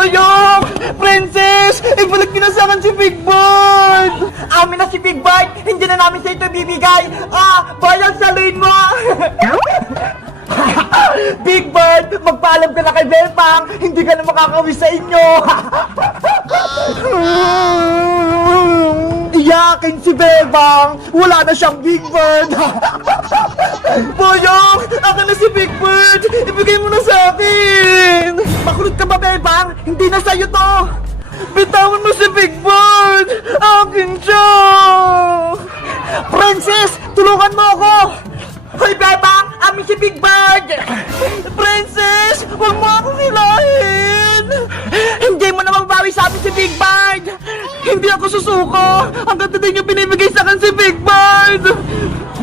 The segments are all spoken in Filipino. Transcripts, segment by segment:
Boyong! Princess! Ibalik niyo na sa akin si Big Bird! Amin na si Big Bird! Hindi na namin sa ito bibigay! Boyong, saluhin mo! Big Bird! Magpaalam ka na kay Bebang! Hindi ka na makakawis sa inyo! Iyakin si Bebang! Wala na siyang Big Bird! Boyong! Akin na si Big Bird! Ibigay mo na sa akin! Makulot ka ba, Bebang? Hindi na sa'yo to! Bitawan mo si Big Bird! Akin siya! Princess! Tulungan mo ako! Hoy, Bebang! Amin si Big Bird! Princess! Huwag mo akong hilahin! Hindi mo na magbawi sa amin si Big Bird! Hindi ako susuko! Hanggang today niyo binibigay sa akin si Big Bird!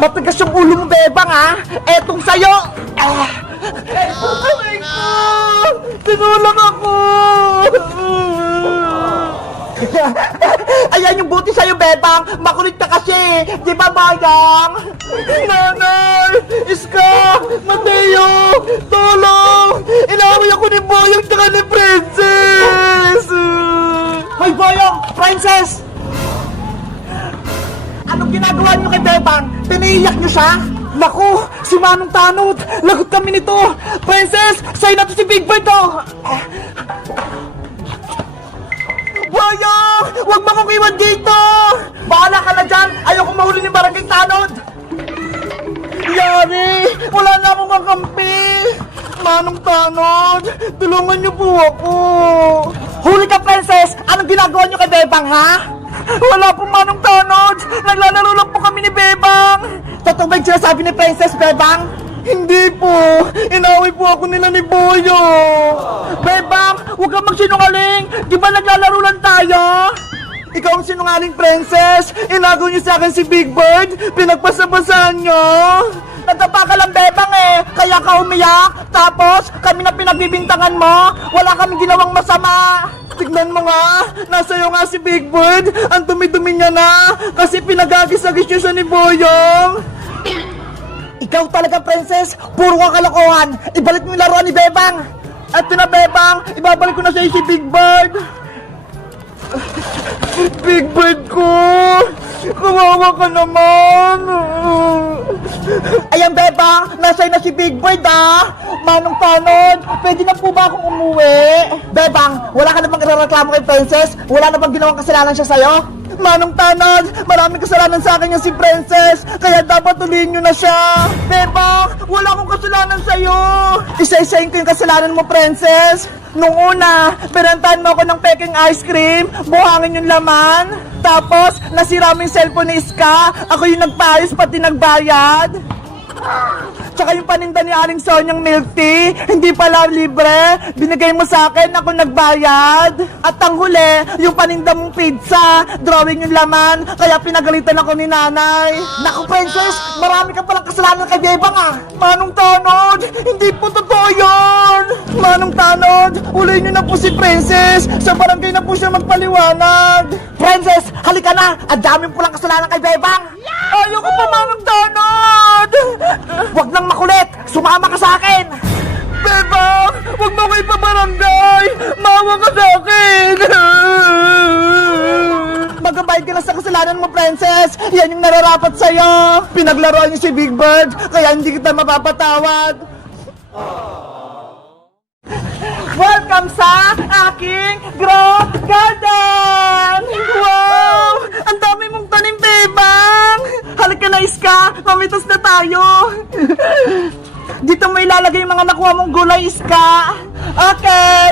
Matigas yung ulo mo, Bebang, ha? Etong sa'yo! Aray ko! Tinulang ako! Ayan yung buti sa'yo, Bebang! Makulit ka kasi! Di ba, Bayang? Nanay! Iska! Mateo! Tulong! Inaway ako ni Boyong tsaka ni Princess! Hoy, Boyong! Princess! Anong ginagawa niyo kay Bebang? Piniiyak niyo siya? Naku! Si Manong Tanod! Lagot kami nito! Princess! Sa'yo na to si Big Bird, oh! Boyong! Huwag mo kong iwan dito! Bahala ka na dyan! Ayoko mahuli ni Barangay Tanod! Yari! Wala na akong kakampi! Manong Tanod! Tulungan niyo po ako! Huli ka, Princess! Anong ginagawa niyo kay Bebang, ha? Wala po, Manong Tanod! Naglalaro lang po kami ni Bebang! Totoo ba yung sinasabi ni Princess, Bebang? Hindi po! Inaway po ako nila ni Boyo! Bebang! Huwag kang magsinungaling! Di ba naglalaro lang tayo? Ikaw ang sinungaling, Princess! Inagaw niyo sa akin si Big Bird! Pinagpasabasahan niyo! Natapa ka lang, Bebang, eh! Kaya ka umiyak! Tapos, kami na pinagbibintangan mo! Wala kaming ginawang masama! Tignan mo nga! Nasa'yo nga si Big Bird! Ang dumi-dumi niya na! Kasi pinagagis-agis niyo siya ni Boyong! Ikaw talaga, Princess! Puro ka kalokohan! Ibalik mo yung laruan ni Bebang! At na, Bebang! Ibabalik ko na sa'yo si Big Bird! Big Bird ko! Kawawa ka naman! Ayan, Bebang! Nasa'yo na si Big Bird, ah! Manong Tanod! Pwede na po ba akong umuwi? Bebang! Wala ka na bang irareklamo kay Princess? Wala na bang ginawang kasalanan siya sa'yo? Manong Tanod! Maraming kasalanan sa akin yung si Princess! Kaya dapat ulihin nyo na siya! Bebang! Wala akong kasalanan sa'yo! Isa-isahin ko yung kasalanan mo, Princess! Nung una, pinantahan mo ako ng peking ice cream, buhangin yung laman, tapos nasira mo yung cellphone ni Iska, ako yung nagpaayos pati nagbayad. Tsaka yung paninda ni Aling Sonyang milk tea, hindi pala libre, binigay mo sa akin, ako nagbayad. At ang huli, yung paninda mong pizza, drawing yung laman, kaya pinagalitan ako ni nanay. Naku, Princess, marami ka palang kasalanan kay Bebang, ah. Manong Tanod, hindi po totoo yun. Manong Tanod, ulihin niyo na po si Princess, sa barangay na po siya magpaliwanag. Princess, halika na, ang dami po lang kasalanan kay Bebang. Ayoko pa, Manong Tanod. Huwag nang makulit! Sumama ka sa akin! Bebang! Huwag mo ko ipabarangay! Mawa ka sa akin! Magabayad ka na sa kasalanan mo, Princess! Yan yung nararapat sa'yo! Pinaglaruan niyo si Big Bird, kaya hindi kita mapapatawad! Welcome sa aking grow garden! Wow! Ang dami mong tanim, Bebang! Halika na, Iska! Mamitos na tayo! Dito mo ilalagay yung mga nakuha mong gulay, Iska! Okay!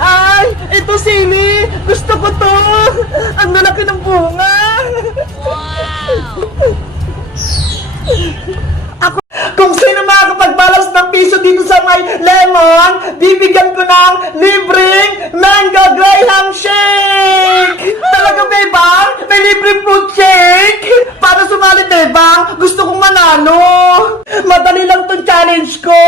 Ay! Ito, sili! Gusto ko to! Ang lalaki ng bunga! Ako, kung sino makakapagbalas ng piso dito sa may lemon, bibigyan ko ng libreng mango graham shake! Talaga, Bebang? May libreng fruit shake? Para sumali, Bebang, gusto kong manalo! Madali lang tong challenge ko.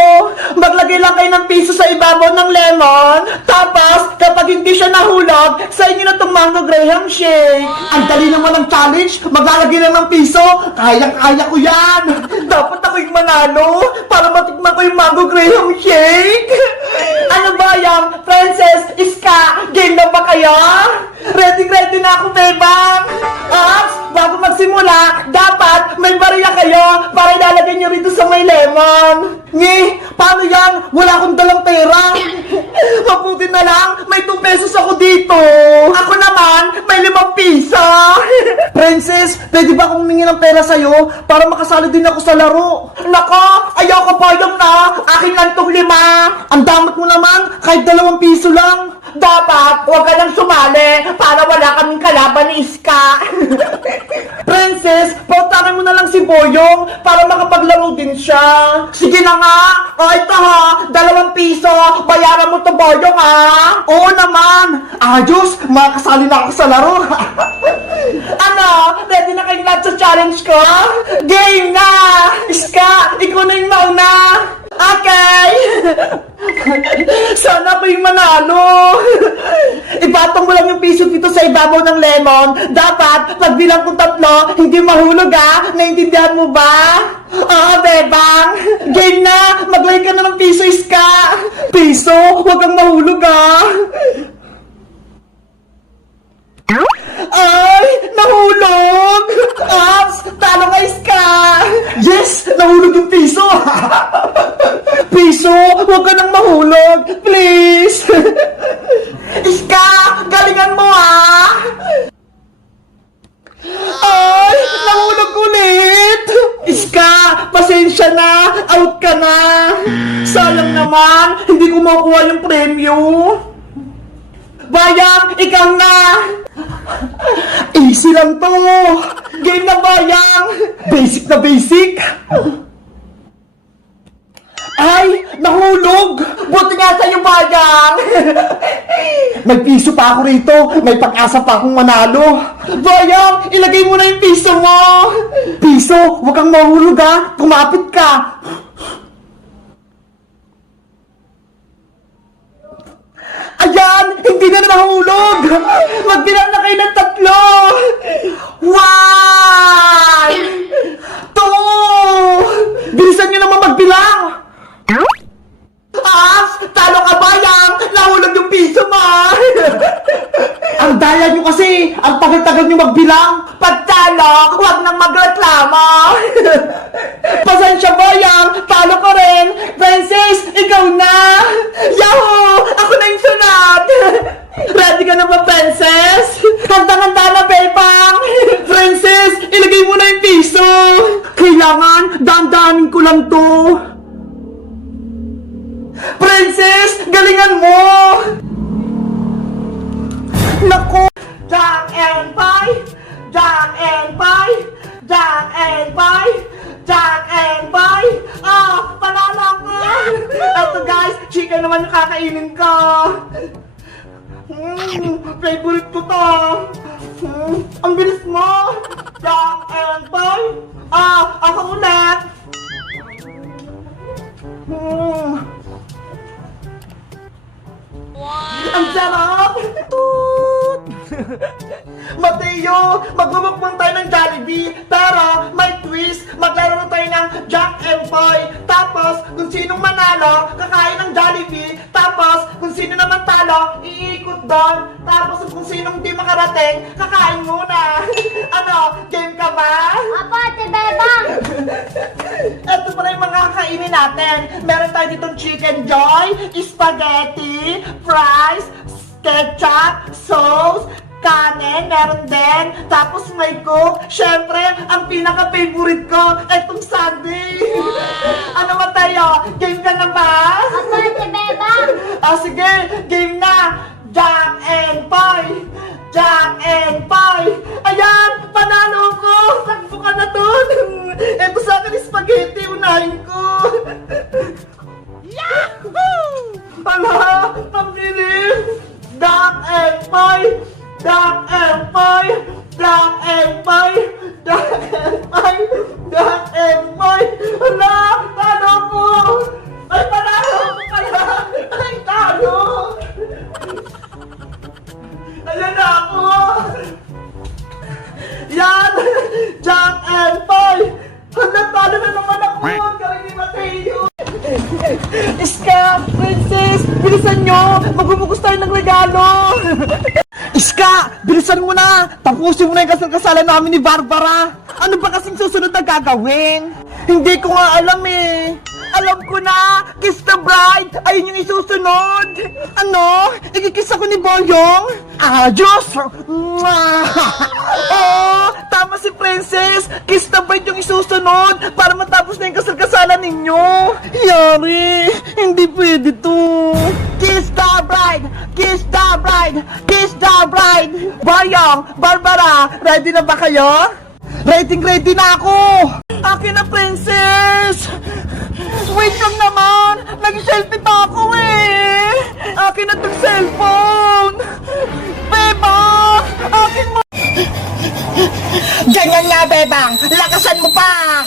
Maglagay lang kayo ng piso sa ibabaw ng lemon, tapos kapag hindi siya nahulog, sa inyo na tong mango graham shake. Ang dali naman ng challenge, maglalagay lang ng piso, kaya ko yan. Dapat ako yung manalo para matikman ko yung mango graham shake. Ano ba yan, friends? kayo? Ready na ako, bebang! Ops, bago magsimula, dapat may bariya kayo para ilalagay nyo rito sa may lemon. Ngi, paano yan? Wala akong dalang pera. Mabuti na lang, may 2 pesos ako dito. Ako naman, may 5 piso. Princess, pwede ba akong humingi ng pera sa'yo para makasali din ako sa laro? Nako, ayoko po yung na. Akin lang tong 5. Ang damot mo naman, kahit 2 piso lang. Dapat, huwag ka nang sumali para wala kaming kalaban ni Iska. Princess, pautaran mo na lang si Boyong para makapaglaro din siya. Sige na nga. O ito ha, 2 piso. Bayaran mo to, Boyong ha. Oo naman. Ayos, makakasali na ako sa laro. Ano, ready na kayong lahat sa challenge ko? Game na! Iska, ikaw na yung mauna. Okay! Sana ko yung manalo! Ipatong mo lang yung piso dito sa ibabaw ng lemon. Dapat, pagbilang kong 3, hindi mahulog ha? Naintindihan mo ba? Oo, bebang! Game na! Maglay ka na ng piso, Iska! Piso? Huwag kang mahulog ha? Ay! Nahulog! Ops! Talo ka, Iska! Yes! Nahulog yung piso! Piso! Huwag ka nang mahulog! Please! Iska! Galingan mo ah! Ay! Nahulog ulit! Iska! Pasensya na! Out ka na! Sayang naman! Hindi ko makuha yung premyo! Bayang! Ikaw na! Easy lang to! Game na, Bayang! Basic na basic! Ay! Nahulog! Buti nga sa'yo, Bayang! May piso pa ako rito! May pag-asa pa akong manalo! Bayang! Ilagay mo na yung piso mo! Piso! Huwag kang mahulog ha! Kumapit ka! Ayan! Hindi na nahulog! Magbilang na kayo ng 3! 1! 2! Bilisan nyo naman magbilang! As! Talo ka, Bayang! Nahulog yung piso mo! Ang daya nyo kasi! Ang tagal-tagal nyo magbilang! Pagtalo, huwag nang magreklamo! Pasensya, Bayang! Talo ko rin! Princess, ikaw na! Yahoo! Ako na yung sunod! Ready ka na ba, Princess? Handa-handa na, Bebang! Princess, ilagay mo na yung piso! Kailangan, dahan-dahanin ko lang to! Princess, galingan mo! Naku! Jack and Pie! Jack and Pie! Jack and Pie! Jack and Pie! Ah! Panalo ko! Eto guys, chicken naman yung kakainin ko! Favorite ko to! Ang bilis mo! Jack and Pie! Ah! Ako ulit! Ang sarap! Toot! Mateo, magmumukbang tayo ng Jollibee, pero may twist, maglaro tayo ng Jack and Pie. Tapos, kung sinong manalo, kakain ng Jollibee. Tapos, kung sino naman talo, iikot doon. Tapos, kung sinong di makarating, kakain muna. Ano, game ka ba? Apo, Ate Bebang! Ito pala yung mga kakainin natin. Meron tayo ditong chicken joy, spaghetti, fries, ketchup, sauce, kanin, meron din. Tapos may coke. Siyempre, ang pinaka-favorite ko, etong sundae. Ano ba tayo? Game ka na ba? Apo, Ate Bebang! Sige, game na. Jack and Pie. Jack and Pie. Ayan, panalo ko. Sakto ka na dun. Eto sa akin, spaghetti. Unahin ko. Yahoo! Hala, ang bilis. Jack and Pie. Jack and Pie. Jack and Pie. Jack and Pie. Jack and Pie. Hala, talo ko. Ay, panalo ko pala. Ay, talo. Ayan na ako! Yan! Jack and Pie! Talo na naman ako! Galing ni Mateo! Iska! Princess! Bilisan nyo! Magbubukas tayo ng regalo! Iska, bilisan mo na! Tapusin mo na yung kasal-kasalan namin ni Barbara! Ano ba kasing susunod na gagawin? Hindi ko nga alam eh! Alam ko na! Kiss the bride! Ayun yung isusunod! Ano? Ikikiss ako ni Boyong? Diyos! Oo! Tama si Princess! Kiss the bride yung isusunod para matapos na yung kasal-kasalan ninyo! Yari! Hindi pwede to! Kiss the bride! Kiss the bride! Kiss the bride! Boyong! Barbara! Ready na ba kayo? Ready na ako! Akin na, Princess! Wait lang naman! Nag-selfie pa ako eh! Akin na tong cellphone! Beba! Akin mo! Ganyan nga, Bebang! Lakasan mo pa!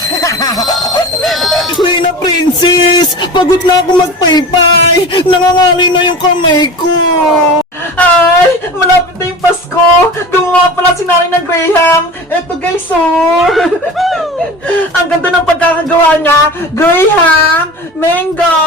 Uy na, Princess! Pagod na ako magpaypay! Nangangali na yung kamay ko! Ay! Malapit na yung Pasko! Gumawa pala si Nanay ng Graham! Eto guys, oh! Ang ganda ng pagkakagawa niya! Graham! Mango!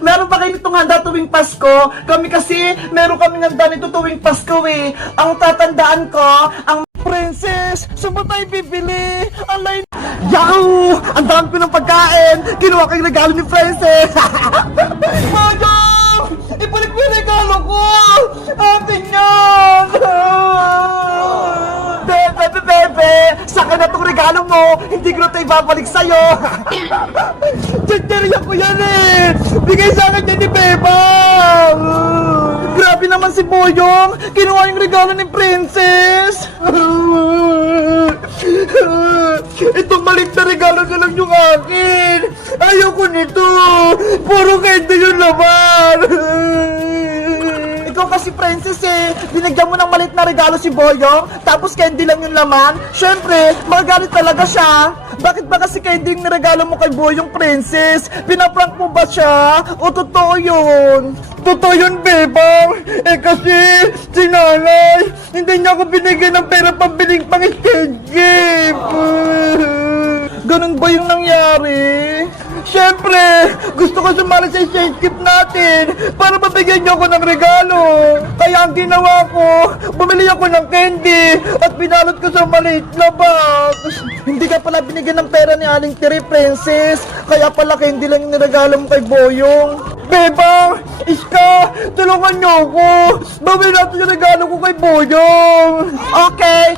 Meron pa kayo nitong handa tuwing Pasko? Kami kasi, meron kaming handa nito tuwing Pasko eh! Ang tatandaan ko, ang Princess, saan ba tayo bibili? Alay... Yahoo! Ang dami ko ng pagkain! Kinuha ko yung regalo ni Princess! Madam! Ibalik mo yung regalo ko! Atin yan! Bebe! Saka na itong regalo mo! Hindi ko na ito ibabalik sa'yo! Tiyariya ko yan eh! Bigay sa akin yan ni Bebang! Grabe naman si Boyong! Kinuha yung regalo ni Princess! Itong maliit na regalo na lang yung akin! Ayoko nito! Puro candy yung laman! Ikaw kasi, Princess eh! Binigyan mo ng maliit na regalo si Boyong, tapos candy lang yung laman? Siyempre, magagalit talaga siya! Bakit ba kasi candy yung niregalo mo kay Boyong, Princess? Pinaprank mo ba siya? O totoo yun? Totoo yun, Bebang! Eh kasi, si Nanay, hindi niya ako binigyan ng pera pambiling pang-stage game! Ganun ba yung nangyari? Siyempre, gusto ko sumali sa stage gift natin para mabigyan niyo ako ng regalo. Kaya ang ginawa ko, bumili ako ng candy at pinalot ko sa maliit na box. Hindi ka pala binigyan ng pera ni Aling Tiri, Princess. Kaya pala candy lang yung niregalo mo kay Boyong. Bebang! Iska! Tulungan niyo ako! Bawin natin yung regalo ko kay Boyong! Okay!